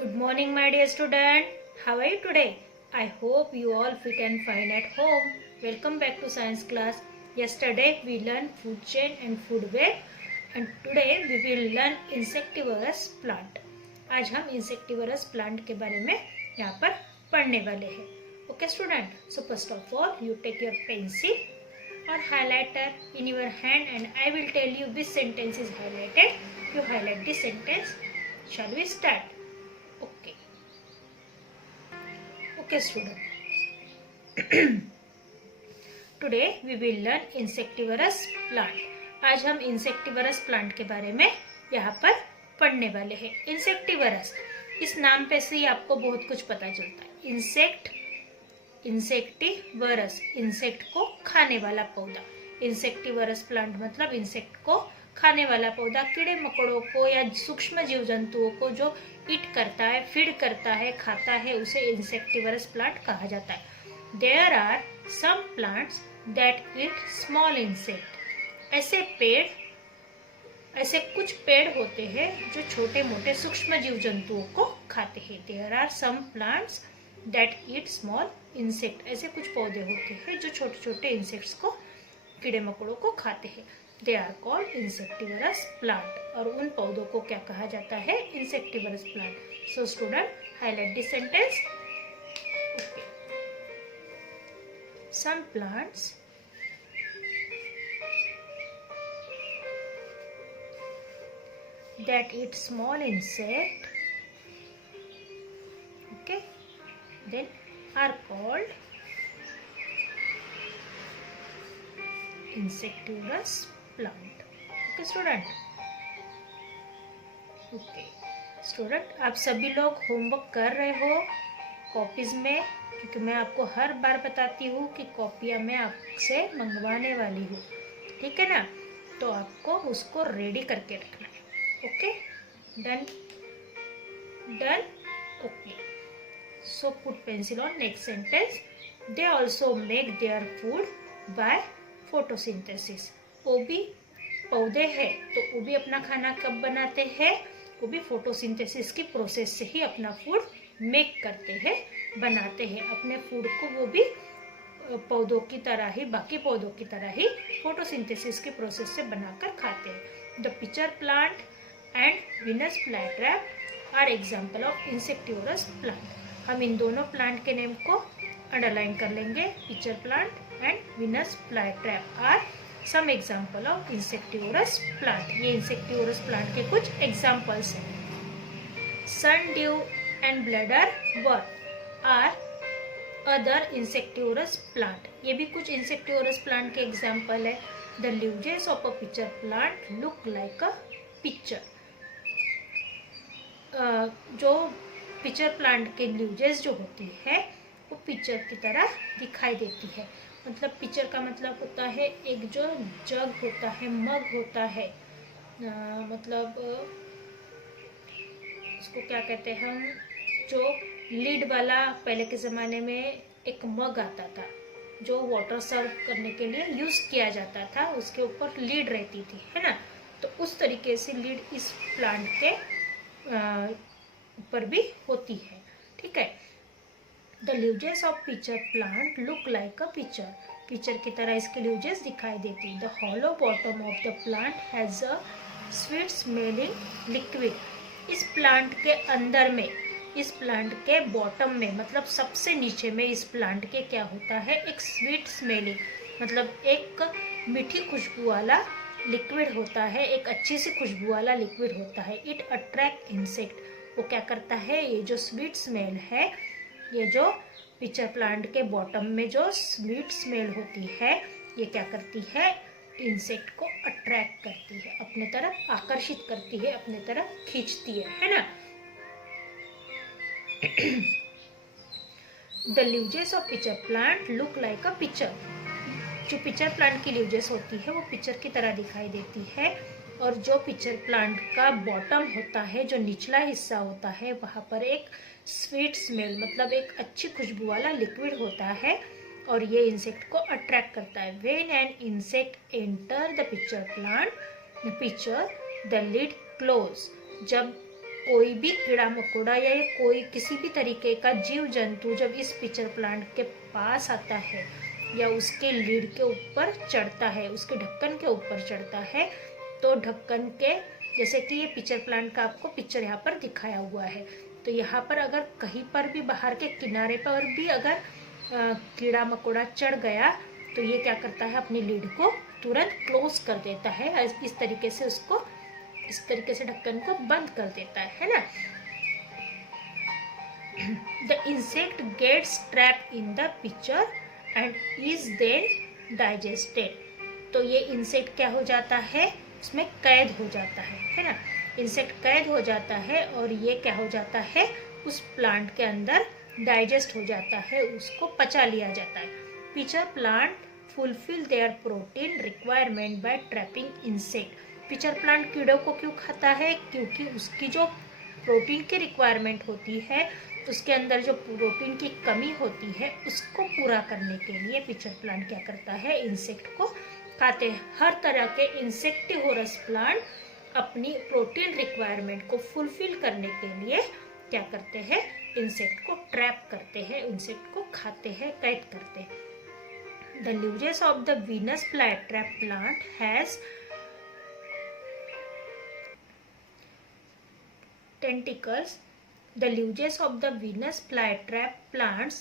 Good morning, my dear student. How are you today? I hope you all fit and fine at home. Welcome back to science class. Yesterday we learned food chain and food web, and today we will learn insectivorous plant. आज हम insectivorous plant के बारे में यहाँ पर पढ़ने वाले हैं. Okay, student. So first of all, you take your pencil or highlighter in your hand, and I will tell you which sentence is highlighted. You highlight this sentence. Shall we start? Okay, student. Today we will learn insectivorous plant. आज हम insectivorous plant के बारे में यहाँ पर पढ़ने वाले हैं. Insectivorous, इस नाम पे से ही आपको बहुत कुछ पता चलता है. इंसेक्टिवरस, इंसेक्ट को खाने वाला पौधा. इंसेक्टिवरस प्लांट मतलब इंसेक्ट को खाने वाला पौधा. कीड़े मकोड़ों को या सूक्ष्म जीव जंतुओं को जो ईट करता है, फीड करता है, खाता है, उसे इंसेक्टिवरस प्लांट कहा जाता है. There are some plants that eat small insect. ऐसे कुछ पेड़ होते हैं जो छोटे मोटे सूक्ष्म जीव जंतुओं को खाते हैं. There are some plants that eat small insect. ऐसे कुछ पौधे होते हैं जो छोटे छोटे इंसेक्ट्स को, कीड़े मकोड़ों को खाते हैं. They are called insectivorous plant. और उन पौधों को क्या कहा जाता है? Insectivorous plant. So student, highlight this sentence. Okay. Some plants that eat small insect, okay, then are called insectivorous plant. Okay, student. Okay, student, आप सभी लोग होमवर्क कर रहे हो कॉपीज में, क्योंकि मैं आपको हर बार बताती हूँ कि कॉपियाँ मैं आपसे मंगवाने वाली हूँ. ठीक है ना? तो आपको उसको रेडी करके रखना है. Okay, done. Okay. So put pencil on next sentence. They also make their food by photosynthesis. वो भी पौधे हैं तो वो भी अपना खाना कब बनाते हैं? वो भी फोटोसिंथेसिस की प्रोसेस से ही अपना फूड मेक करते हैं, बनाते हैं. अपने फूड को वो भी पौधों की तरह ही, बाकी पौधों की तरह ही फोटोसिंथेसिस की प्रोसेस से बनाकर खाते हैं. The pitcher plant and Venus flytrap are example of insectivorous plant. हम इन दोनों प्लांट के नेम को अंडरलाइन कर लेंगे. Pitcher plant and Venus flytrap are some example of insectivorous plant. ये इंसेक्टिवरस प्लांट के कुछ एग्जाम्पल्स हैं. Sundew and bladder worm are other insectivorous plant. ये भी कुछ इंसेक्टिवरस प्लांट के एग्जाम्पल है. The leaves of a pitcher plant look like a picture. जो पिचर प्लांट के लीव्स जो होती है वो पिक्चर की तरह दिखाई देती है. मतलब पिक्चर का मतलब होता है एक जो जग होता है, मग होता है, मतलब उसको क्या कहते हैं हम, जो लीड वाला पहले के ज़माने में एक मग आता था जो वाटर सर्व करने के लिए यूज़ किया जाता था. उसके ऊपर लीड रहती थी, है ना? तो उस तरीके से लीड इस प्लांट के ऊपर भी होती है. ठीक है. The leaves of pitcher plant look like a pitcher. Pitcher की तरह इसके लीव्स दिखाई देती. The hollow bottom of the plant has a sweet smelling liquid. इस प्लांट के अंदर में, इस प्लांट के बॉटम में, मतलब सबसे नीचे में इस प्लांट के क्या होता है? एक स्वीट स्मेलिंग, मतलब एक मीठी खुशबू वाला लिक्विड होता है. एक अच्छी सी खुशबू वाला लिक्विड होता है. It attract insect. वो क्या करता है? ये जो स्वीट स्मेल है, ये जो पिचर प्लांट के बॉटम में जो स्वीट स्मेल होती है, ये क्या करती है? इंसेक्ट को अट्रैक्ट करती है, अपने तरफ आकर्षित करती है, अपने तरफ खींचती है ना? The leaves of pitcher plant look like a picture. जो पिचर प्लांट की लीव्स होती है वो पिक्चर की तरह दिखाई देती है. और जो पिचर प्लांट का बॉटम होता है, जो निचला हिस्सा होता है, वहाँ पर एक स्वीट स्मेल, मतलब एक अच्छी खुशबू वाला लिक्विड होता है. और ये इंसेक्ट को अट्रैक्ट करता है. When an insect enter the pitcher plant picture the lid close. जब कोई भी कीड़ा मकोड़ा या कोई किसी भी तरीके का जीव जंतु जब इस पिचर प्लांट के पास आता है या उसके लीड के ऊपर चढ़ता है, उसके ढक्कन के ऊपर चढ़ता है, तो ढक्कन के, जैसे कि ये पिचर प्लांट का आपको पिक्चर यहाँ पर दिखाया हुआ है, तो यहाँ पर अगर कहीं पर भी बाहर के किनारे पर भी अगर कीड़ा मकोड़ा चढ़ गया तो ये क्या करता है, अपनी लीड को तुरंत क्लोज कर देता है, इस तरीके से उसको, इस तरीके से ढक्कन को बंद कर देता है ना। The insect gets trapped in the pitcher and is then digested. तो ये इंसेक्ट क्या हो जाता है, उसमें कैद हो जाता है ना। इंसेक्ट कैद हो जाता है और ये क्या हो जाता है, उस प्लांट के अंदर डाइजेस्ट हो जाता है, उसको पचा लिया जाता है। Pitcher plant fulfil their protein requirement by trapping insect. Pitcher plant कीड़ों को क्यों खाता है, क्योंकि उसकी जो प्रोटीन की रिक्वायरमेंट होती है, उसके अंदर जो प्रोटीन की कमी होती है, उसको पूरा करने के लिए पिचर प्लांट क्या करता है, इंसेक्ट को खाते हैं। हर तरह के इंसेक्टिवोरस प्लांट अपनी प्रोटीन रिक्वायरमेंट को फुलफिल करने के लिए क्या करते हैं, इंसेक्ट को ट्रैप करते हैं, इंसेक्ट को खाते हैं, कैद करते हैं। The leaves of the Venus flytrap plant has tentacles. The leaves of the Venus flytrap plants,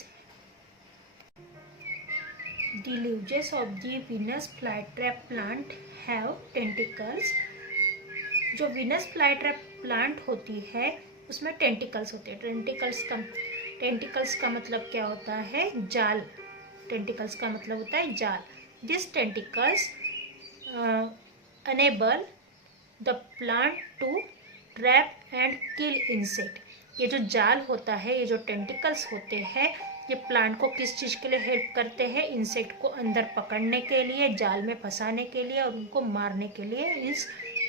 the leaves of the Venus flytrap plant have tentacles. जो विनस फ्लाईट्रैप प्लांट होती है उसमें टेंटिकल्स होते हैं। टेंटिकल्स का मतलब क्या होता है, जाल। टेंटिकल्स का मतलब होता है जाल। This tentacles enable the plant to trap and kill insect. ये जो जाल होता है, ये जो टेंटिकल्स होते हैं, ये प्लांट को किस चीज़ के लिए हेल्प करते हैं, इंसेक्ट को अंदर पकड़ने के लिए, जाल में फंसाने के लिए और उनको मारने के लिए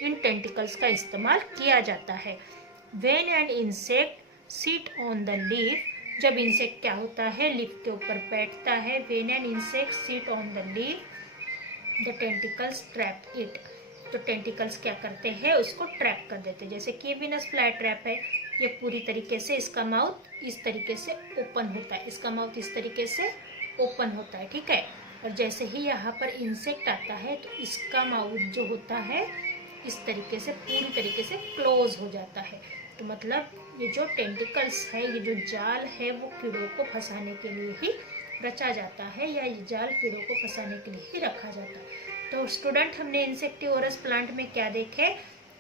इन टेंटिकल्स का इस्तेमाल किया जाता है। When an insect sit on the leaf, जब इंसेक्ट क्या होता है, लीफ के ऊपर बैठता है। When an insect sit on the leaf the tentacles trap it. तो टेंटिकल्स क्या करते हैं, उसको ट्रैप कर देते हैं। जैसे कि ये विनस फ्लाई ट्रैप है, ये पूरी तरीके से इसका माउथ इस तरीके से ओपन होता है, इसका माउथ इस तरीके से ओपन होता है, ठीक है। और जैसे ही यहाँ पर इंसेक्ट आता है तो इसका माउथ जो होता है इस तरीके से पूरी तरीके से क्लोज हो जाता है। तो मतलब ये जो टेंटिकल्स है, ये जो जाल है, वो कीड़ों को फंसाने के लिए ही रचा जाता है, या ये जाल कीड़ों को फंसाने के लिए ही रखा जाता है। तो स्टूडेंट, हमने इंसेक्टिवोरस प्लांट में क्या देखे,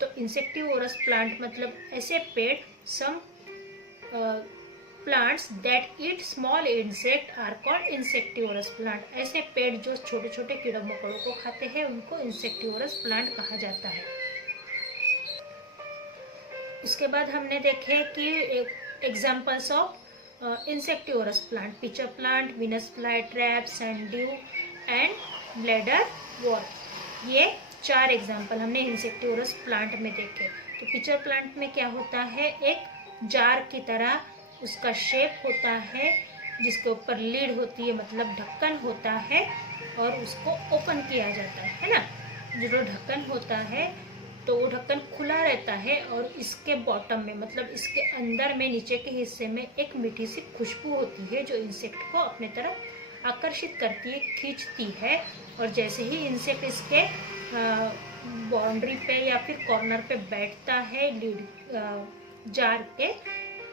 तो इंसेक्टिवोरस प्लांट मतलब ऐसे पेड़, some plants that eat small insect are called insectivorous plant. ऐसे पेड़ जो छोटे छोटे कीड़ों मकोड़ों को खाते हैं उनको इंसेक्टिवोरस प्लांट कहा जाता है। उसके बाद हमने देखे कि examples of insectivorous plant, pitcher plant, Venus fly trap, sundew and bladder worm. ये 4 एग्जाम्पल हमने इंसेक्टिवोरस प्लांट में देखे। तो पिचर प्लांट में क्या होता है, एक जार की तरह उसका शेप होता है, जिसके ऊपर लीड होती है, मतलब ढक्कन होता है, और उसको ओपन किया जाता है ना। जो ढक्कन होता है तो वो ढक्कन खुला रहता है और इसके बॉटम में, मतलब इसके अंदर में, नीचे के हिस्से में एक मीठी सी खुशबू होती है जो इंसेक्ट को अपने तरफ आकर्षित करती है, खींचती है। और जैसे ही इंसेक्ट इसके बाउंड्री पे या फिर कॉर्नर पे बैठता है लीड जार के,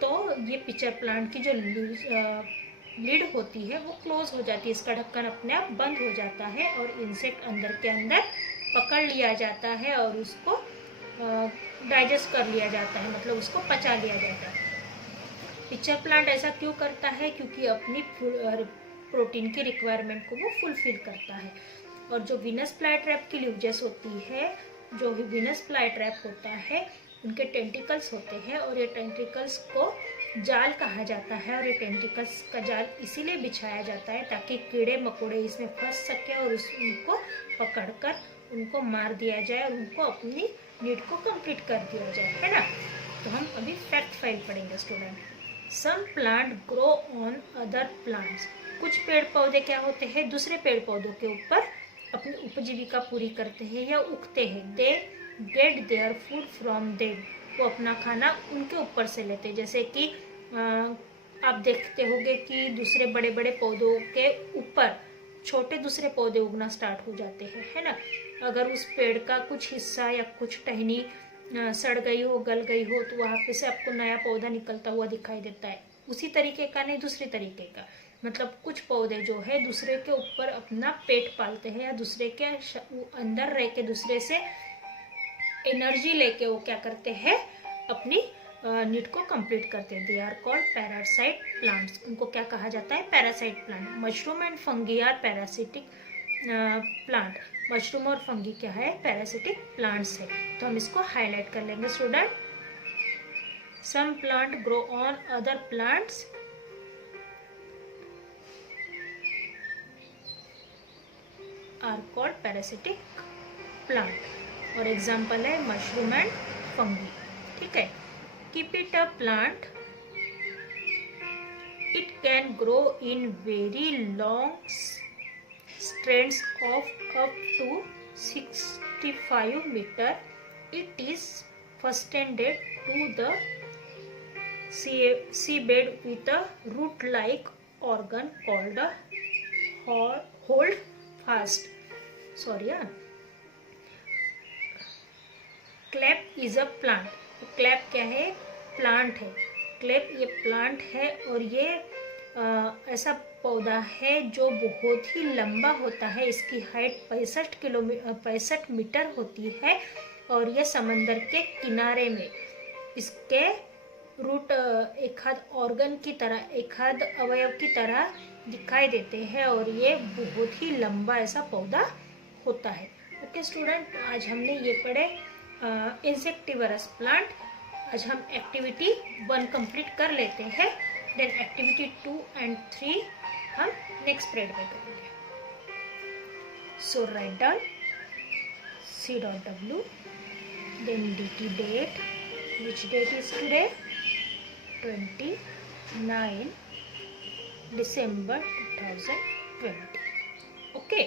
तो ये पिचर प्लांट की जो लीड होती है वो क्लोज हो जाती है, इसका ढक्कन अपने आप बंद हो जाता है और इंसेक्ट अंदर के अंदर पकड़ लिया जाता है और उसको डाइजेस्ट कर लिया जाता है, मतलब उसको पचा लिया जाता है। पिचर प्लांट ऐसा क्यों करता है, क्योंकि अपनी प्रोटीन की रिक्वायरमेंट को वो फुलफिल करता है। और जो विनस फ्लाई ट्रैप की लीव्स होती है, जो विनस फ्लाई ट्रैप होता है, उनके टेंटिकल्स होते हैं और ये टेंटिकल्स को जाल कहा जाता है। और ये टेंटिकल्स का जाल इसीलिए बिछाया जाता है ताकि कीड़े मकोड़े इसमें फंस सके और उनको पकड़कर उनको मार दिया जाए और उनको अपनी नीड को कंप्लीट कर दिया जाए, है ना। तो हम अभी फैक्ट फाइल पढ़ेंगे student. Some plant grow on other plants. कुछ पेड़ पौधे क्या होते हैं, दूसरे पेड़ पौधों के ऊपर अपनी उपजीविका पूरी करते हैं या उगते हैं। They get their food from them. वो अपना खाना उनके ऊपर से लेते हैं। जैसे कि आप देखते होंगे कि दूसरे बड़े बड़े पौधों के ऊपर छोटे दूसरे पौधे उगना स्टार्ट हो जाते हैं, है ना। अगर उस पेड़ का कुछ हिस्सा या कुछ टहनी सड़ गई हो, गल गई हो, तो वहाँ पे से आपको नया पौधा निकलता हुआ दिखाई देता है। उसी तरीके का नहीं, दूसरे तरीके का, मतलब कुछ पौधे जो है दूसरे के ऊपर अपना पेट पालते हैं या दूसरे के अंदर रह के दूसरे से एनर्जी लेके वो क्या करते हैं, अपनी नीड को कंप्लीट करते हैं। They are called parasite plants. उनको क्या कहा जाता है, parasite plant. Mushroom and fungi are parasitic plant. Mushroom और फंगी क्या है, पैरासिटिक प्लांट्स है। तो हम इसको हाईलाइट कर लेंगे student. Some plant grow on other plants are called parasitic plant. और एग्जाम्पल है मशरूम एंड फंगी, ठीक है। Keep it a plant, it can grow in very long strands of up to 65 meter. It is fastened to the seabed with a root-like organ called a hold fast. Sorry, clap is a plant. Clap क्या है, plant है। Clap ये plant है और ये ऐसा पौधा है जो बहुत ही लंबा होता है। इसकी हाइट 65 मीटर होती है और ये समंदर के किनारे में इसके रूट एक हाथ ऑर्गन की तरह, एक हाथ अवयव की तरह दिखाई देते हैं और ये बहुत ही लंबा ऐसा पौधा होता है। ओके स्टूडेंट, आज हमने ये पढ़े इंसेक्टिवरस प्लांट। आज हम एक्टिविटी 1 कंप्लीट कर लेते हैं, देन एक्टिविटी 2 and 3 हम नेक्स्ट पीरियड में करेंगे। So write down C.W, then DT date, which date is today 29 December 2020। Okay,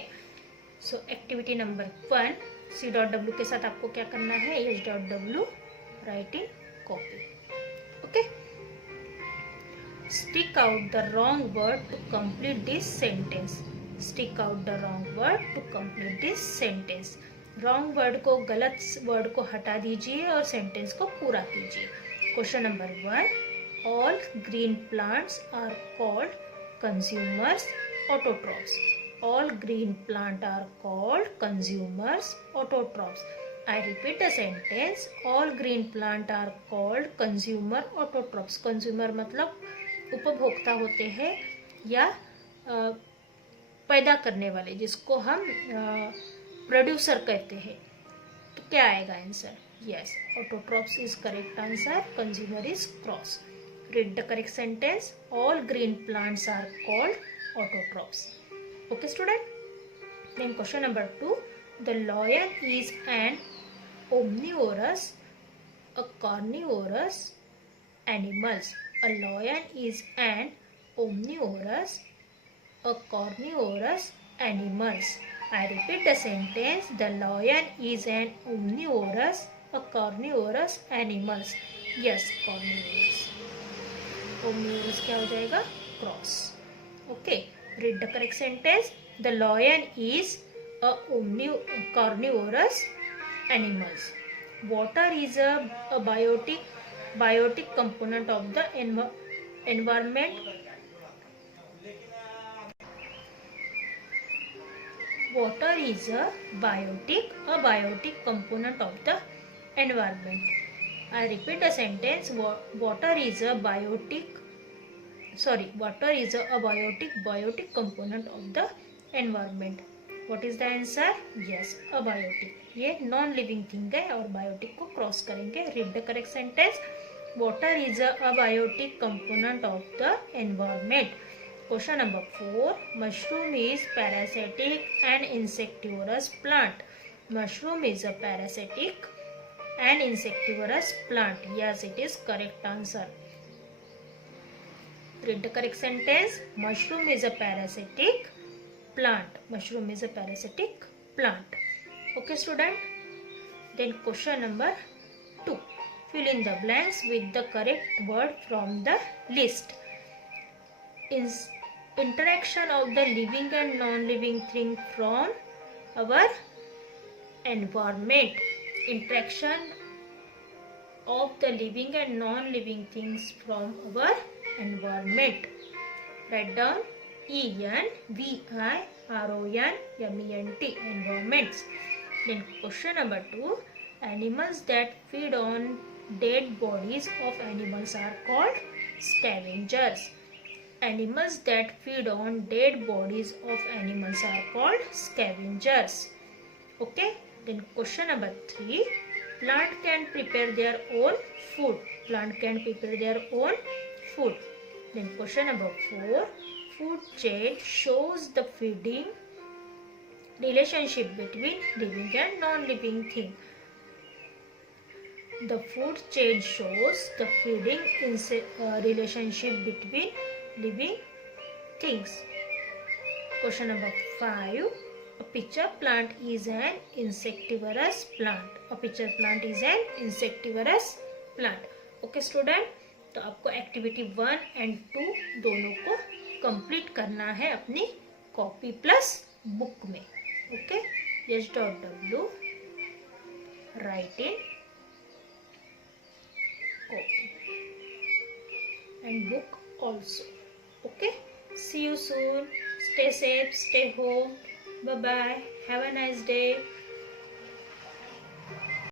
so activity number 1 C.W के साथ आपको क्या करना है, H.W write in copy. Okay, stick out the wrong word to complete this sentence. Stick out the wrong word to complete this sentence. Wrong word को, गलत word को हटा दीजिए और सेंटेंस को पूरा कीजिए। Question number 1, all green plants are called consumers autotrophs. All green plants are called consumers autotrophs. I repeat the sentence, all green plants are called consumer autotrophs. Consumer मतलब उपभोक्ता होते हैं या पैदा करने वाले, जिसको हम प्रोड्यूसर कहते हैं। तो क्या आएगा answer, yes, autotrophs is correct answer, consumer is cross. Read the correct sentence, all green plants are called autotrophs. Okay student, then question number 2, the lion is an omnivorous, a carnivorous animals. A lion is an omnivorous, a carnivorous animals. I repeat the sentence, the lion is an omnivorous, a carnivorous animals. Yes, carnivorous. Omnivorous क्या हो जाएगा, cross. Okay, read the correct sentence, the lion is a carnivorous animals. Water is a biotic component of the environment. Water is a biotic component of the environment. I repeat the sentence, water is a biotic component of the environment. What is the answer? Yes, abiotic. ये non living thing है और biotic को cross करेंगे। Read the correct sentence, water is a biotic component of the environment. Question number 4, mushroom is parasitic and insectivorous plant. Mushroom is a parasitic and insectivorous plant. Yes, it is correct answer. Read the correct sentence, mushroom is a parasitic plant. Mushroom is a parasitic plant. Okay student, then question number 2, Fill in the blanks with the correct word from the list. Interaction of the living and non-living thing from our environment. Interaction of the living and non-living things from our environment. Write down ENVIRONMENT, environments. Then question number 2. Animals that feed on dead bodies of animals are called scavengers. Animals that feed on dead bodies of animals are called scavengers. Okay. Then question number 3. Plant can prepare their own food. Plant can prepare their own food. Then question number 4. Food chain shows the feeding relationship between living and non-living thing. The food chain shows the feeding relationship between living things. Question number 5. A pitcher plant is an insectivorous plant. A pitcher plant is an insectivorous plant. Okay student, तो आपको activity 1 and 2 दोनों को complete करना है अपनी copy plus book में. Okay, h.w write in copy and book also. Okay, see you soon. Stay safe, stay home. Bye bye. Have a nice day.